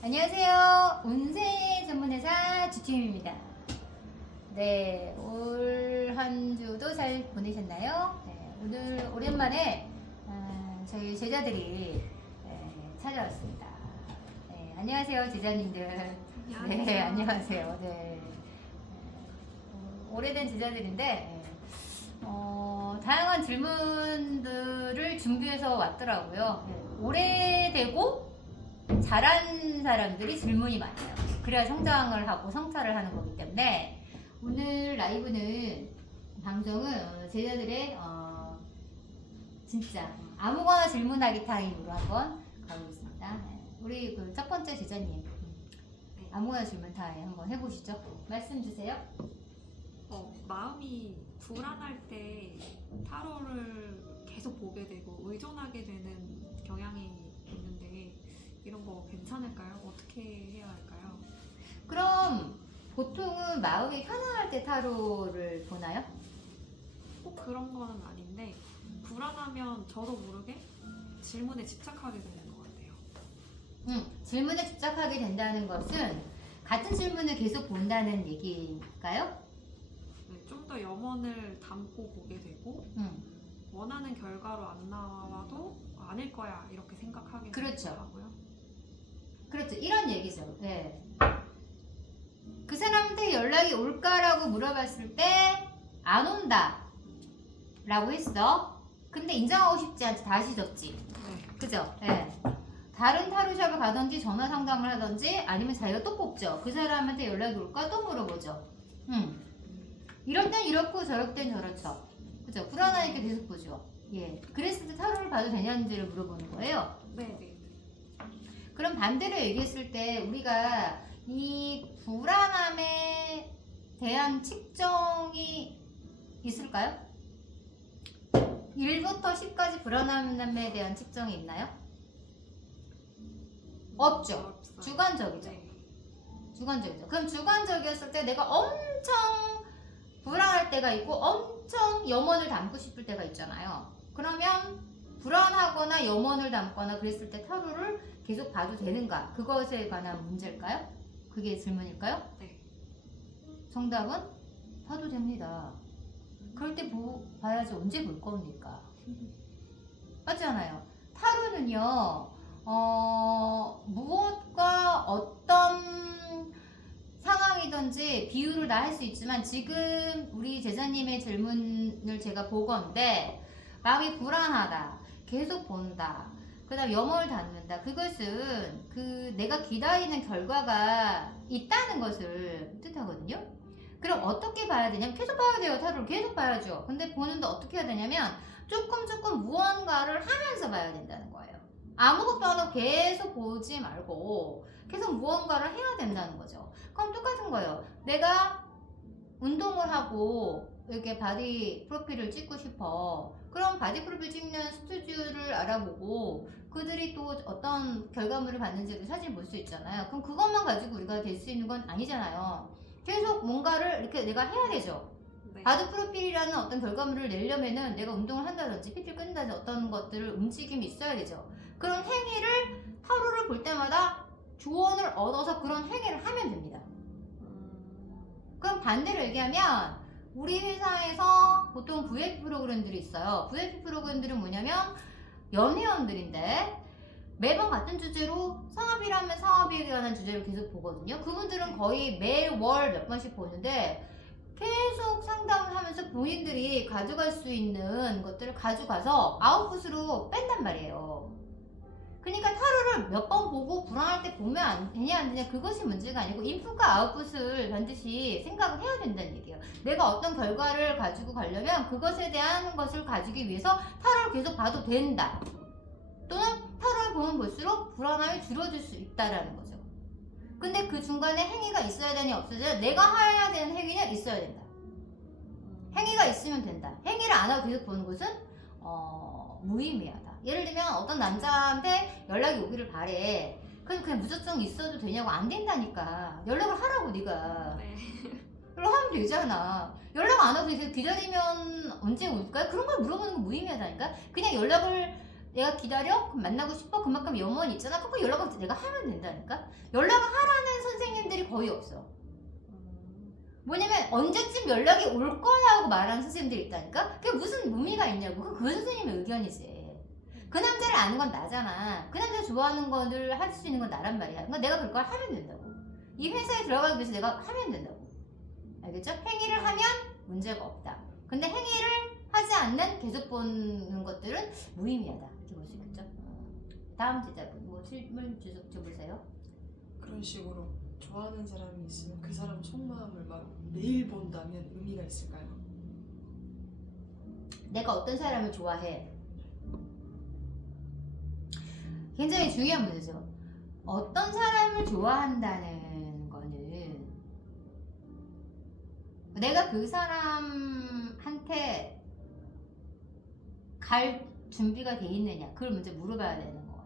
안녕하세요. 운세 전문회사 주팀입니다. 네, 올 한 주도 잘 보내셨나요? 네, 오늘 오랜만에 저희 제자들이 찾아왔습니다. 네, 안녕하세요, 제자님들. 안녕하세요. 네, 안녕하세요. 네, 오래된 제자들인데 다양한 질문들을 준비해서 왔더라고요. 네, 오래되고 잘한 사람들이 질문이 많아요. 그래야 성장을 하고 성찰을 하는 거기 때문에 오늘 라이브는 방송은 제자들의 진짜 아무거나 질문하기 타임으로 한번 가보겠습니다. 네. 우리 그 첫 번째 제자님 아무거나 질문 타임 한번 해보시죠. 말씀 주세요. 마음이 불안할 때 타로를 계속 보게 되고 의존하게 되는 경향이 있는데 이런 거 괜찮을까요? 어떻게 해야 할까요? 그럼 보통은 마음이 편안할 때 타로를 보나요? 꼭 그런 거는 아닌데 불안하면 저도 모르게 질문에 집착하게 되는 것 같아요. 질문에 집착하게 된다는 것은 같은 질문을 계속 본다는 얘기일까요? 네, 좀 더 염원을 담고 보게 되고 원하는 결과로 안 나와도 아닐 거야 이렇게 생각하게 그렇죠. 되더라고요. 그렇죠. 이런 얘기죠. 네. 그 사람한테 연락이 올까라고 물어봤을 때 안 온다 라고 했어. 근데 인정하고 싶지 않지. 다시 줬지. 네. 그죠? 네. 다른 타로샵을 가든지 전화 상담을 하든지 아니면 자기가 또 뽑죠. 그 사람한테 연락이 올까 또 물어보죠. 이럴 땐 이렇고 저럴 땐 저렇죠. 그죠? 불안하니까 계속 보죠. 예. 그랬을 때 타로를 봐도 되냐는지를 물어보는 거예요. 네. 그럼 반대로 얘기했을 때 우리가 이 불안함에 대한 측정이 있을까요? 1부터 10까지 불안함에 대한 측정이 있나요? 없죠. 없어요. 주관적이죠. 네. 주관적이죠. 그럼 주관적이었을 때 내가 엄청 불안할 때가 있고 엄청 염원을 담고 싶을 때가 있잖아요. 그러면 불안하거나 염원을 담거나 그랬을 때 타로를 계속 봐도 되는가? 그것에 관한 문제일까요? 그게 질문일까요? 네. 정답은 봐도 됩니다. 그럴 때 봐야지 언제 볼 겁니까? 맞잖아요. 타로는요, 무엇과 어떤 상황이든지 비유를 다 할 수 있지만 지금 우리 제자님의 질문을 제가 보건데 마음이 불안하다, 계속 본다, 그 다음 염원을 담는다. 그것은 그 내가 기다리는 결과가 있다는 것을 뜻하거든요. 그럼 어떻게 봐야 되냐면 계속 봐야 돼요. 타로를 계속 봐야죠. 근데 보는데 어떻게 해야 되냐면 조금 무언가를 하면서 봐야 된다는 거예요. 아무것도 안 하고 계속 보지 말고 계속 무언가를 해야 된다는 거죠. 그럼 똑같은 거예요. 내가 운동을 하고 이렇게 바디 프로필을 찍고 싶어. 그럼 바디 프로필 찍는 스튜디오를 알아보고 그들이 또 어떤 결과물을 받는지도 사진 볼 수 있잖아요. 그럼 그것만 가지고 우리가 될 수 있는 건 아니잖아요. 계속 뭔가를 이렇게 내가 해야 되죠. 네. 바디 프로필이라는 어떤 결과물을 내려면은 내가 운동을 한다든지 PT를 끊는다든지 어떤 것들을 움직임이 있어야 되죠. 그런 행위를 타로를 볼 때마다 조언을 얻어서 그런 행위를 하면 됩니다. 그럼 반대로 얘기하면 우리 회사에서 보통 VIP 프로그램들이 있어요. VIP 프로그램들은 뭐냐면 연회원들인데 매번 같은 주제로 사업이라면 사업에 관한 주제를 계속 보거든요. 그분들은 거의 매월 몇 번씩 보는데 계속 상담을 하면서 본인들이 가져갈 수 있는 것들을 가져가서 아웃풋으로 뺀단 말이에요. 그러니까 타로를 몇 번 보고 불안할 때 보면 안 되냐 안 되냐 그것이 문제가 아니고 인풋과 아웃풋을 반드시 생각을 해야 된다는 얘기예요. 내가 어떤 결과를 가지고 가려면 그것에 대한 것을 가지기 위해서 타로를 계속 봐도 된다. 또는 타로를 보면 볼수록 불안함이 줄어들 수 있다라는 거죠. 근데 그 중간에 행위가 있어야 되니 없어야 되니 내가 해야 되는 행위는 있어야 된다. 행위가 있으면 된다. 행위를 안 하고 계속 보는 것은 무의미하다. 예를 들면 어떤 남자한테 연락이 오기를 바래. 그냥 무작정 있어도 되냐고 안 된다니까. 연락을 하라고 네가. 네. 연락하면 되잖아. 연락 안 하고 계속 기다리면 언제 올까요? 그런 걸 물어보는 건 무의미하다니까. 그냥 연락을 내가 기다려? 그럼 만나고 싶어? 그만큼 염원이 있잖아. 그거 연락을 내가 하면 된다니까. 연락을 하라는 선생님들이 거의 없어. 뭐냐면 언제쯤 연락이 올 거야 하고 말하는 선생님들이 있다니까. 그게 무슨 의미가 있냐고. 그 선생님의 의견이지. 그 남자를 아는 건 나잖아. 그 남자 좋아하는 거를 할 수 있는 건 나란 말이야. 그러니까 내가 그걸 하면 된다고. 이 회사에 들어가기 위해서 내가 하면 된다고. 알겠죠? 행위를 하면 문제가 없다. 근데 행위를 하지 않는 계속 보는 것들은 무의미하다. 이렇게 볼 수 있겠죠? 다음 제자분 뭐 질문 주석 줘보세요. 그런 식으로 좋아하는 사람이 있으면 그 사람 속마음을 막 매일 본다면 의미가 있을까요? 내가 어떤 사람을 좋아해? 굉장히 중요한 문제죠. 어떤 사람을 좋아한다는 거는 내가 그 사람한테 갈 준비가 돼 있느냐, 그걸 먼저 물어봐야 되는 거.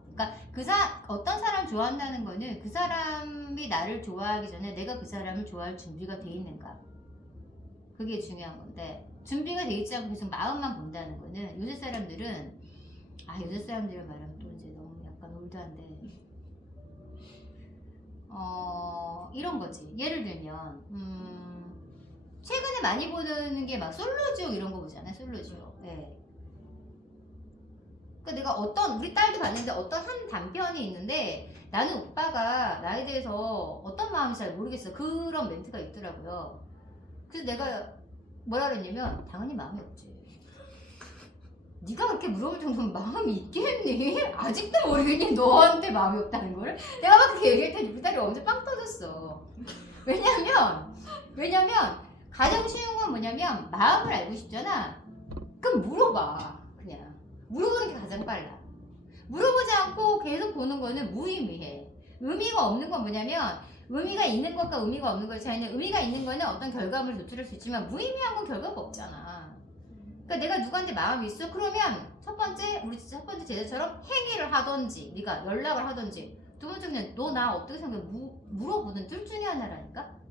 그러니까 어떤 사람 좋아한다는 거는 그 사람이 나를 좋아하기 전에 내가 그 사람을 좋아할 준비가 돼 있는가, 그게 중요한 건데, 준비가 돼 있지 않고 계속 마음만 본다는 거는 요새 사람들은, 요새 사람들이란 말하면 또 이제 너무 약간 올드한데, 이런 거지. 예를 들면 최근에 많이 보는 게 막 솔로지옥 이런 거 보잖아요. 솔로지옥. 네. 그러니까 내가 우리 딸도 봤는데 어떤 한 단편이 있는데, 나는 오빠가 나에 대해서 어떤 마음인지 잘 모르겠어. 그런 멘트가 있더라고요. 그래서 내가 뭐라 그랬냐면, 당연히 마음이 없지. 네가 그렇게 물어볼 정도면 마음이 있겠니? 아직도 모르겠니? 너한테 마음이 없다는 거를? 내가 막 그렇게 얘기할 때 우리 딸이 엄청 빵 터졌어. 왜냐면 가장 쉬운 건 뭐냐면, 마음을 알고 싶잖아. 그럼 물어봐. 그냥 물어보는 게 가장 빨라. 물어보지 않고 계속 보는 거는 무의미해. 의미가 없는 건 뭐냐면, 의미가 있는 것과 의미가 없는 것의 차이는, 의미가 있는 거는 어떤 결과물을 도출할 수 있지만 무의미한 건 결과가 없잖아. 그러니까 내가 누구한테 마음이 있어? 그러면 우리 첫 번째 제자처럼 행위를 하던지, 네가 연락을 하던지, 두 번째는 너 나 어떻게 생각해? 물어보든 둘 중에 하나라니까.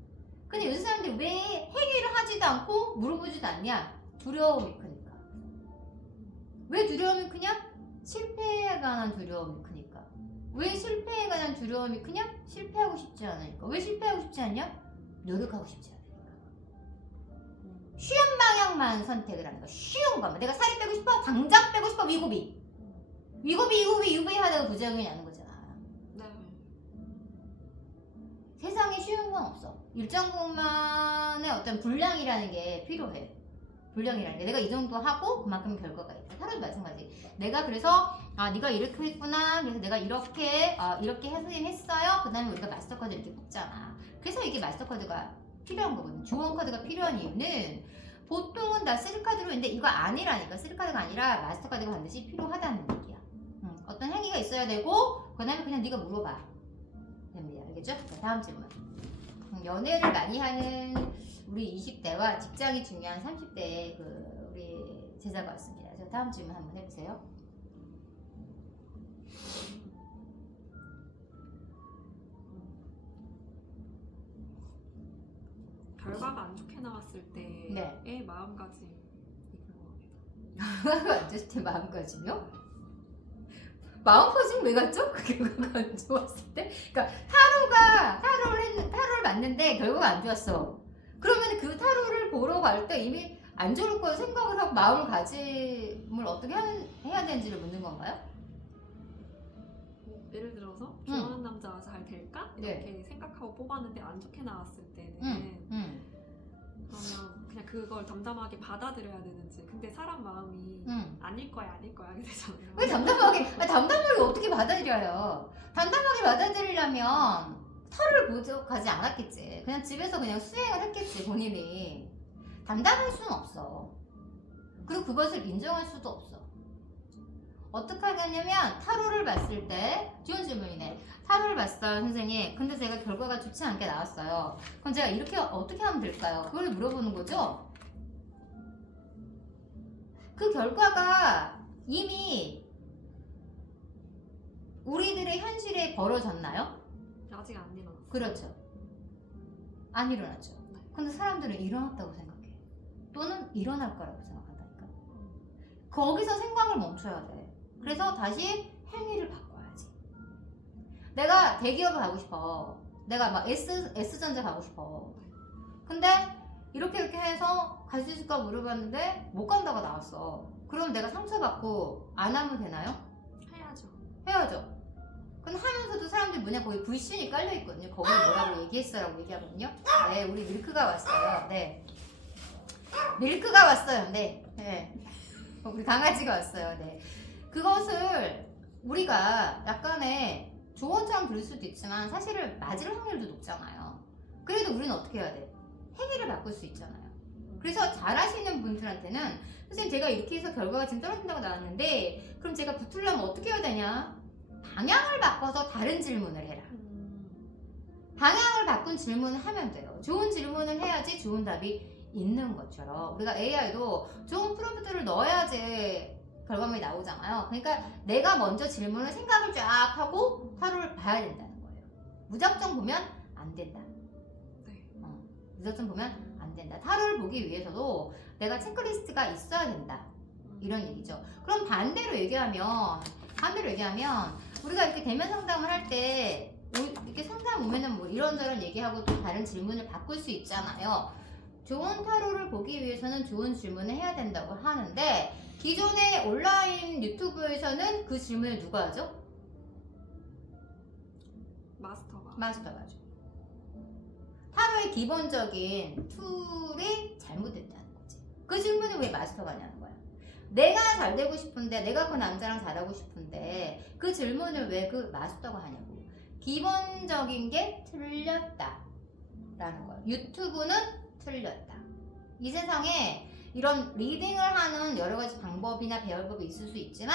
근데 요새 사람들이 왜 행위를 하지도 않고 물어보지도 않냐? 두려움이 크니까. 왜 두려움이 크냐? 실패에 관한 두려움이 크니까. 왜 실패에 관한 두려움이 크냐? 실패하고 싶지 않으니까. 왜 실패하고 싶지 않냐? 노력하고 싶지 않으니까. 쉬운 방향만 선택을 하는 거야. 쉬운 것만. 내가 살이 빼고 싶어? 당장 빼고 싶어? 위고비 하다가 부작용이 나는 거잖아. 네. 세상에 쉬운 건 없어. 일정 부분만의 어떤 분량이라는 게 필요해. 분량이라는 게, 내가 이 정도 하고 그만큼 결과가 있다. 사람도 마찬가지. 내가 그래서 네가 이렇게 했구나. 그래서 내가 이렇게 했어요. 그 다음에 우리가 마스터카드 이렇게 뽑잖아. 그래서 이게 마스터카드가 필요한 거거든. 주원카드가 필요한 이유는, 보통은 다 3카드로 있는데 이거 아니라니까. 3카드가 아니라 마스터카드가 반드시 필요하다는 얘기야. 어떤 행위가 있어야 되고, 그 다음에 그냥 네가 물어봐 됩니다. 알겠죠? 자, 다음 질문. 연애를 많이 하는 우리 20대와 직장이 중요한 30대의 우리 제자가 왔습니다. 자, 다음 질문 한번 해보세요. 결과가 안 좋게 나왔을 때의 네. 마음가짐이 궁금합니다. 안 좋을 때 마음가짐이요? 마음가짐 왜 갔죠? 결과가 안 좋았을 때? 그러니까 타로를 봤는데 결과가 안 좋았어. 그러면 그 타로를 보러 갈 때 이미 안 좋을 걸 생각을 하고 마음가짐을 어떻게 해야 되는지를 묻는 건가요? 예를 들어서 좋아하는 남자가 잘 될까? 이렇게 생각하고 뽑았는데 안 좋게 나왔을 때는 그러면 그냥 그걸 담담하게 받아들여야 되는지. 근데 사람 마음이 아닐 거야 하게 되잖아요. 왜 담담하게 어떻게 받아들여요? 담담하게 받아들이려면 타로를 보러 가지 않았겠지. 그냥 집에서 그냥 수행을 했겠지, 본인이. 담담할 수는 없어. 그리고 그것을 인정할 수도 없어. 어떻게 하냐면, 타로를 봤을 때, 좋은 질문이네. 타로를 봤어요, 선생님. 근데 제가 결과가 좋지 않게 나왔어요. 그럼 제가 이렇게 어떻게 하면 될까요? 그걸 물어보는 거죠. 그 결과가 이미 우리들의 현실에 벌어졌나요? 아직 안 일어났어요. 그렇죠. 안 일어났죠. 근데 사람들은 일어났다고 생각해. 또는 일어날 거라고 생각한다니까. 거기서 생각을 멈춰야 돼. 그래서 다시 행위를 바꿔야지. 내가 대기업을 가고 싶어. 내가 막 S전자 가고 싶어. 근데 이렇게 해서 갈 수 있을까 물어봤는데 못 간다고 나왔어. 그럼 내가 상처받고 안 하면 되나요? 해야죠. 해야죠. 근데 하면서도 사람들이 뭐냐 거기 불신이 깔려있거든요. 거기 뭐라고 얘기했어라고 얘기하거든요. 네, 우리 밀크가 왔어요. 네. 밀크가 왔어요. 네. 네. 우리 강아지가 왔어요. 네. 그것을 우리가 약간의 조언처럼 들을 수도 있지만 사실은 맞을 확률도 높잖아요. 그래도 우리는 어떻게 해야 돼? 행위를 바꿀 수 있잖아요. 그래서 잘하시는 분들한테는 선생님 제가 이렇게 해서 결과가 지금 떨어진다고 나왔는데 그럼 제가 붙으려면 어떻게 해야 되냐? 방향을 바꿔서 다른 질문을 해라. 방향을 바꾼 질문을 하면 돼요. 좋은 질문을 해야지 좋은 답이 있는 것처럼 우리가 AI도 좋은 프롬프트를 넣어야지 결과물이 나오잖아요. 그러니까 내가 먼저 질문을 생각을 쫙 하고 타로를 봐야 된다는 거예요. 무작정 보면 안 된다. 네. 무작정 보면 안 된다. 타로를 보기 위해서도 내가 체크리스트가 있어야 된다. 이런 얘기죠. 그럼 반대로 얘기하면 우리가 이렇게 대면 상담을 할 때 이렇게 상담 오면은 뭐 이런저런 얘기하고 또 다른 질문을 바꿀 수 있잖아요. 좋은 타로를 보기 위해서는 좋은 질문을 해야 된다고 하는데 기존의 온라인 유튜브에서는 그 질문을 누가 하죠? 마스터가 하죠. 타로의 기본적인 툴이 잘못됐다는 거지. 그 질문을 왜 마스터가 하냐는 거야. 내가 잘 되고 싶은데 내가 그 남자랑 잘하고 싶은데 그 질문을 왜 그 마스터가 하냐고. 기본적인 게 틀렸다 라는 거야. 유튜브는 틀렸다. 이 세상에 이런 리딩을 하는 여러 가지 방법이나 배열법이 있을 수 있지만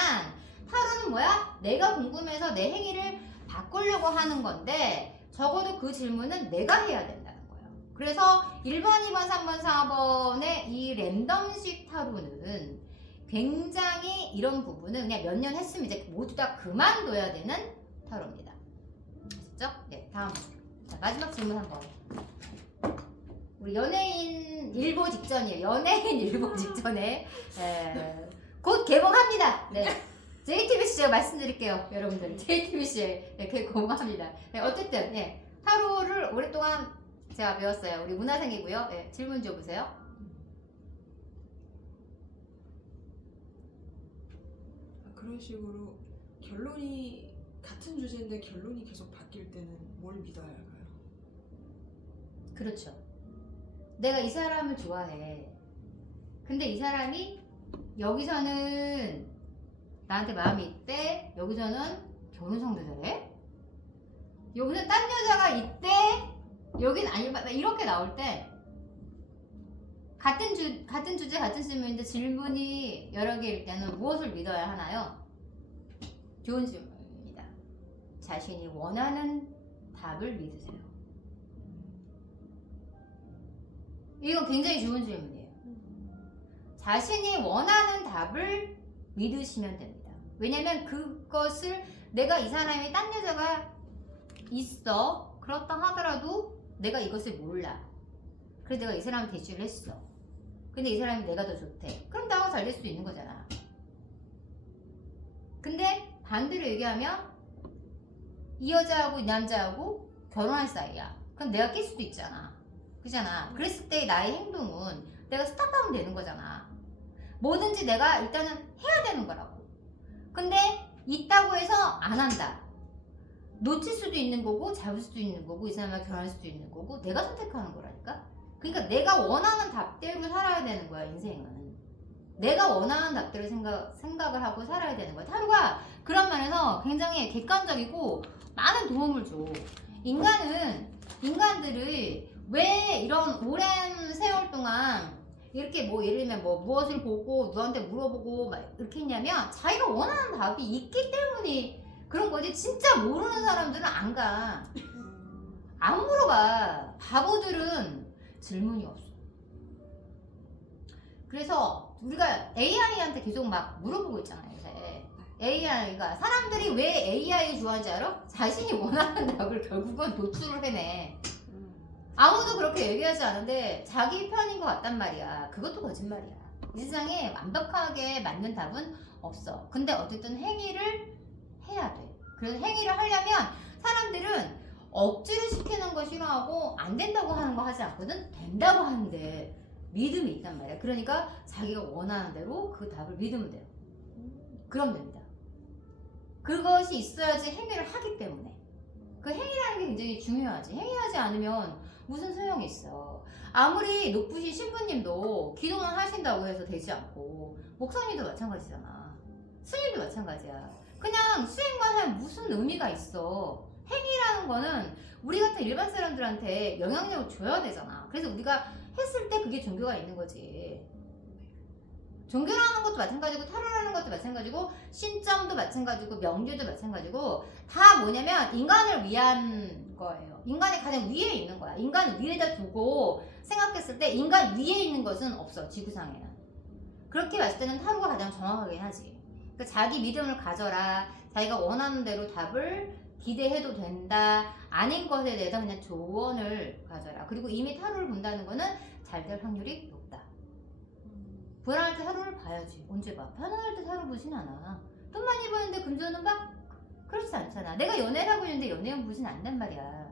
타로는 뭐야? 내가 궁금해서 내 행위를 바꾸려고 하는 건데 적어도 그 질문은 내가 해야 된다는 거예요. 그래서 1번, 2번, 3번, 4번의 이 랜덤식 타로는 굉장히 이런 부분은 그냥 몇 년 했으면 이제 모두 다 그만둬야 되는 타로입니다. 아셨죠? 네, 다음. 자, 마지막 질문 한번. 우리 연예인 일보 직전이에요. 연예인 일보 직전에 곧 개봉합니다. 네. JTBC 제가 말씀드릴게요. 여러분들 JTBC에 개봉합니다. 네, 어쨌든 타로를 오랫동안 제가 배웠어요. 우리 문화생이고요. 네, 질문 줘보세요. 그런 식으로 결론이 같은 주제인데 결론이 계속 바뀔 때는 뭘 믿어야 할까요? 그렇죠. 내가 이 사람을 좋아해. 근데 이 사람이 여기서는 나한테 마음이 있대. 여기서는 결혼 상대를 해. 여기서 딴 여자가 있대. 여긴 아니 이렇게 나올 때 같은 주제 같은 질문인데 질문이 여러 개일 때는 무엇을 믿어야 하나요? 좋은 질문입니다. 자신이 원하는 답을 믿으세요. 이건 굉장히 좋은 질문이에요. 자신이 원하는 답을 믿으시면 됩니다. 왜냐면 그것을 내가 이 사람이 딴 여자가 있어. 그렇다 하더라도 내가 이것을 몰라. 그래서 내가 이 사람을 대시를 했어. 근데 이 사람이 내가 더 좋대. 그럼 나하고 잘 될 수 있는 거잖아. 근데 반대로 얘기하면 이 여자하고 이 남자하고 결혼할 사이야. 그럼 내가 낄 수도 있잖아. 그잖아. 그랬을 때 나의 행동은 내가 스탑하면 되는 거잖아. 뭐든지 내가 일단은 해야 되는 거라고. 근데 있다고 해서 안 한다. 놓칠 수도 있는 거고 잡을 수도 있는 거고 이 사람과 결혼할 수도 있는 거고 내가 선택하는 거라니까. 그러니까 내가 원하는 답대로 살아야 되는 거야. 인생은 내가 원하는 답대로 생각을 하고 살아야 되는 거야. 타로가 그런 면에서 굉장히 객관적이고 많은 도움을 줘. 인간들을 왜 이런 오랜 세월 동안 이렇게 뭐 예를 들면 뭐 무엇을 보고 누구한테 물어보고 막 이렇게 했냐면 자기가 원하는 답이 있기 때문에 그런 거지. 진짜 모르는 사람들은 안 가. 안 물어봐. 바보들은 질문이 없어. 그래서 우리가 AI한테 계속 막 물어보고 있잖아요. 요새 AI가 사람들이 왜 AI 좋아하는지 알아? 자신이 원하는 답을 결국은 도출을 해내. 아무도 그렇게 얘기하지 않은데 자기 편인 것 같단 말이야. 그것도 거짓말이야. 이 세상에 완벽하게 맞는 답은 없어. 근데 어쨌든 행위를 해야 돼. 그래서 행위를 하려면 사람들은 억지로 시키는 거 싫어하고 안 된다고 하는 거 하지 않거든. 된다고 하는데 믿음이 있단 말이야. 그러니까 자기가 원하는 대로 그 답을 믿으면 돼요. 그럼 됩니다. 그것이 있어야지 행위를 하기 때문에. 그 행위라는 게 굉장히 중요하지. 행위하지 않으면 무슨 소용이 있어. 아무리 높으신 신부님도 기도만 하신다고 해서 되지 않고, 목사님도 마찬가지잖아. 스님도 마찬가지야. 그냥 수행만 하면 무슨 의미가 있어. 행위라는 거는 우리 같은 일반 사람들한테 영향력을 줘야 되잖아. 그래서 우리가 했을 때 그게 종교가 있는 거지. 종교라는 것도 마찬가지고, 타로라는 것도 마찬가지고, 신점도 마찬가지고, 명제도 마찬가지고, 다 뭐냐면 인간을 위한 거예요. 인간이 가장 위에 있는 거야. 인간을 위에다 두고 생각했을 때 인간 위에 있는 것은 없어, 지구상에는. 그렇게 봤을 때는 타로가 가장 정확하게 하지. 그러니까 자기 믿음을 가져라. 자기가 원하는 대로 답을 기대해도 된다. 아닌 것에 대해서 그냥 조언을 가져라. 그리고 이미 타로를 본다는 거는 잘 될 확률이 높다. 불안할 때 타로를 봐야지. 언제 봐? 편안할 때 타로 보진 않아. 돈 많이 버는데 금전은 봐? 그렇지 않잖아. 내가 연애를 하고 있는데 연애운 보진 않단 말이야.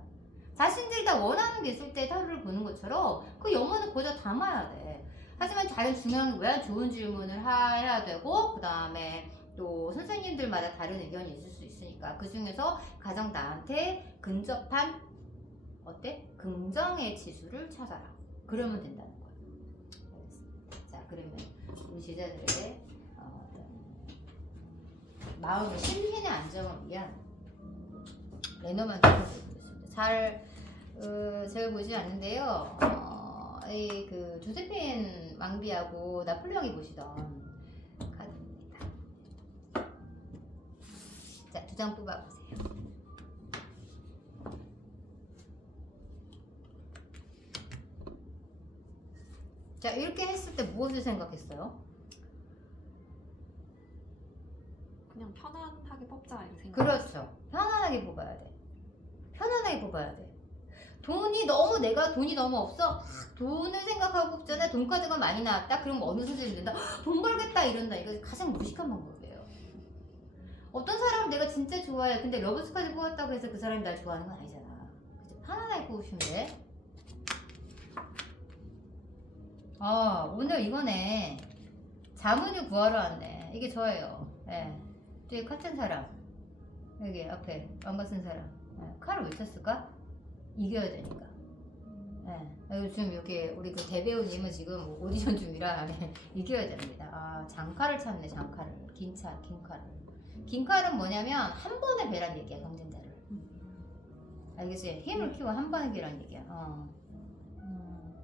자신들이 다 원하는 게 있을 때 타로를 보는 것처럼 그 영혼을 거기다 담아야 돼. 하지만 가장 중요한 게 뭐야? 좋은 질문을 해야 되고, 그 다음에 또 선생님들마다 다른 의견이 있을 수 있으니까 그 중에서 가장 나한테 근접한 어때? 긍정의 지수를 찾아라. 그러면 된다는 거야. 알겠습니다. 자, 그러면 우리 제자들에게 어떤 마음의 심신의 안정을 위한 레노만 들어보겠습니다. 잘 보지 않는데요. 그 조세핀 왕비하고 나폴레옹이 보시던 카드입니다. 자, 2장 뽑아보세요. 자, 이렇게 했을 때 무엇을 생각했어요? 그냥 편안하게 뽑자 이렇게 생각. 그렇죠. 편안하게 뽑아야 돼. 편안하게 뽑아야 돼. 내가 돈이 너무 없어. 돈을 생각하고 뽑잖아. 돈까지가 많이 나왔다. 그럼 어느 선생님이 된다. 돈 벌겠다 이런다. 이거 가장 무식한 방법이에요. 어떤 사람은 내가 진짜 좋아해. 근데 러브스까지 뽑았다고 해서 그 사람이 날 좋아하는 건 아니잖아. 그치? 편안하게 뽑으시면 돼. 오늘 이거네. 자문을 구하러 왔네. 이게 저예요. 예. 뒤에 카튼 사람. 여기 앞에 안가 쓴 사람. 예. 칼을 왜 쳤을까? 이겨야 되니까. 예. 지금 이렇게 우리 그 대배우님은 지금 오디션 중이라 이겨야 됩니다. 장칼을 찾네. 장칼을. 긴 칼을. 긴 칼은 뭐냐면 한 번에 배란 얘기야. 경쟁자를. 알겠지? 힘을 키워 한 번에 배란 얘기야.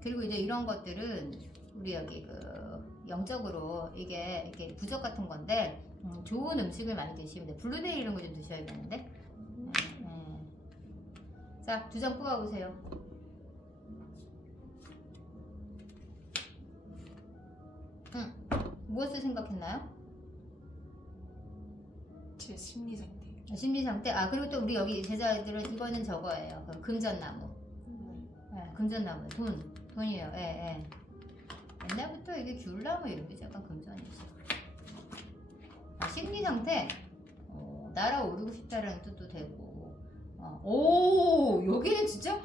그리고 이제 이런 것들은 우리 여기 그 영적으로 이게 이렇게 부적 같은 건데 좋은 음식을 많이 드시면 돼. 블루베리 이런 거 좀 드셔야겠는데. 자, 2장 뽑아보세요. 무엇을 생각했나요? 제 심리 상태. 심리 상태. 그리고 또 우리 여기 제자들은 이거는 저거예요. 그럼 금전나무. 금전나무. 돈이에요. 예. 옛날부터 이게 귤나무 이런 게 약간 금전이지. 심리 상태. 날아오르고 싶다라는 뜻도 되고. 여기는 진짜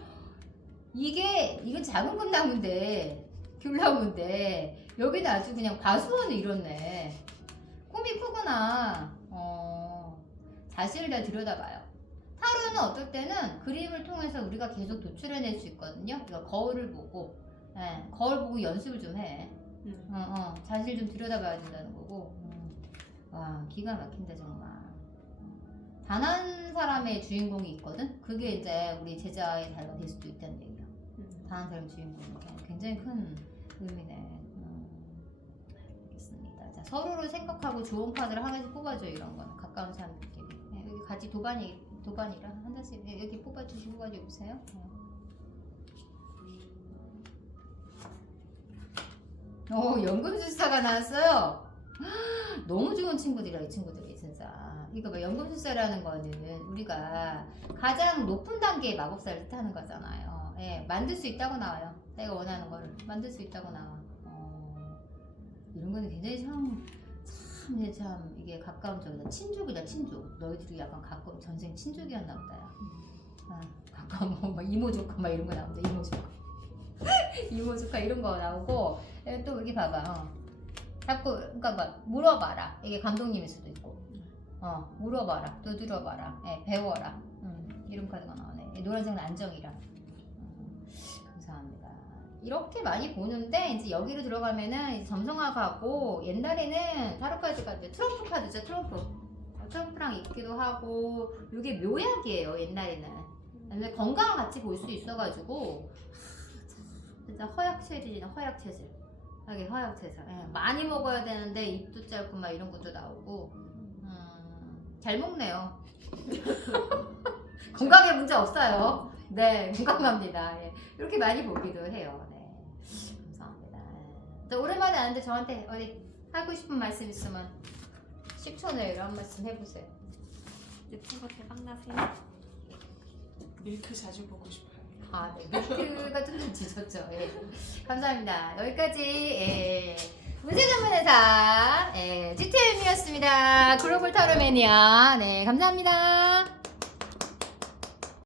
이건 작은 금나무인데 귤나무인데 여기는 아주 그냥 과수원을 이뤘네. 꿈이 크구나. 자신을 다 들여다봐요. 타로는 어떨 때는 그림을 통해서 우리가 계속 도출해낼 수 있거든요. 그러니까 거울을 보고, 거울 보고 연습을 좀 해. 자신을 좀 들여다봐야 된다는 거고. 와, 기가 막힌다 정말. 단 한 사람의 주인공이 있거든. 그게 이제 우리 제자의 자리가 될 수도 있다는 얘기야. 단 한 사람 주인공이 굉장히 큰 의미네. 알겠습니다. 자, 서로를 생각하고 좋은 카드를 하나씩 뽑아줘요. 이런 거는 가까운 사람들끼리. 여기 같이 도반이라 한 잔씩 여기 뽑아주시고 가지고 오세요. 연금술사가 나왔어요. 너무 좋은 친구들이라 이 친구들이 진짜. 이거 뭐 연금술사라는 거는 우리가 가장 높은 단계의 마법사를 뜻하는 거잖아요. 만들 수 있다고 나와요. 내가 원하는 거를 만들 수 있다고 나와. 이런 거는 굉장히 참 참 이게 가까운 적이다. 친족이다, 친족. 너희들이 약간 가까운 전생 친족이었나 보다. 가까운 뭐 이모 조카 막 이런 거 나온다. 이모 조카. 이모 조카 이런 거 나오고 또 여기 봐봐. 자꾸 그러니까 막 물어봐라. 이게 감독님일 수도 있고. 물어봐라. 두드려봐라. 배워라. 이런 카드가 나오네. 노란색은 안정이라. 감사합니다. 이렇게 많이 보는데 이제 여기로 들어가면은 이제 점성화가고 옛날에는 타로 카드가 이제 트럼프 카드죠. 트럼프랑 있기도 하고 이게 묘약이에요. 옛날에는 건강을 같이 볼 수 있어가지고 진짜 허약 체질이나 허약 체질. 하게 허약 체질. 많이 먹어야 되는데 입도 짧고 막 이런 것도 나오고 잘 먹네요. 건강에 문제 없어요. 네, 건강합니다. 이렇게 많이 보기도 해요. 네, 감사합니다. 오랜만에 아는데 저한테 어디 하고 싶은 말씀 있으면 10초 내로 한 말씀 해보세요. 유튜브 대박 나세요. 밀크 자주 보고 싶어요. 네, 밀크가 좀 지쳤죠. 감사합니다. 여기까지 문세 전문회사 GTM이었습니다. 글로벌 타로 매니아. 네, 감사합니다.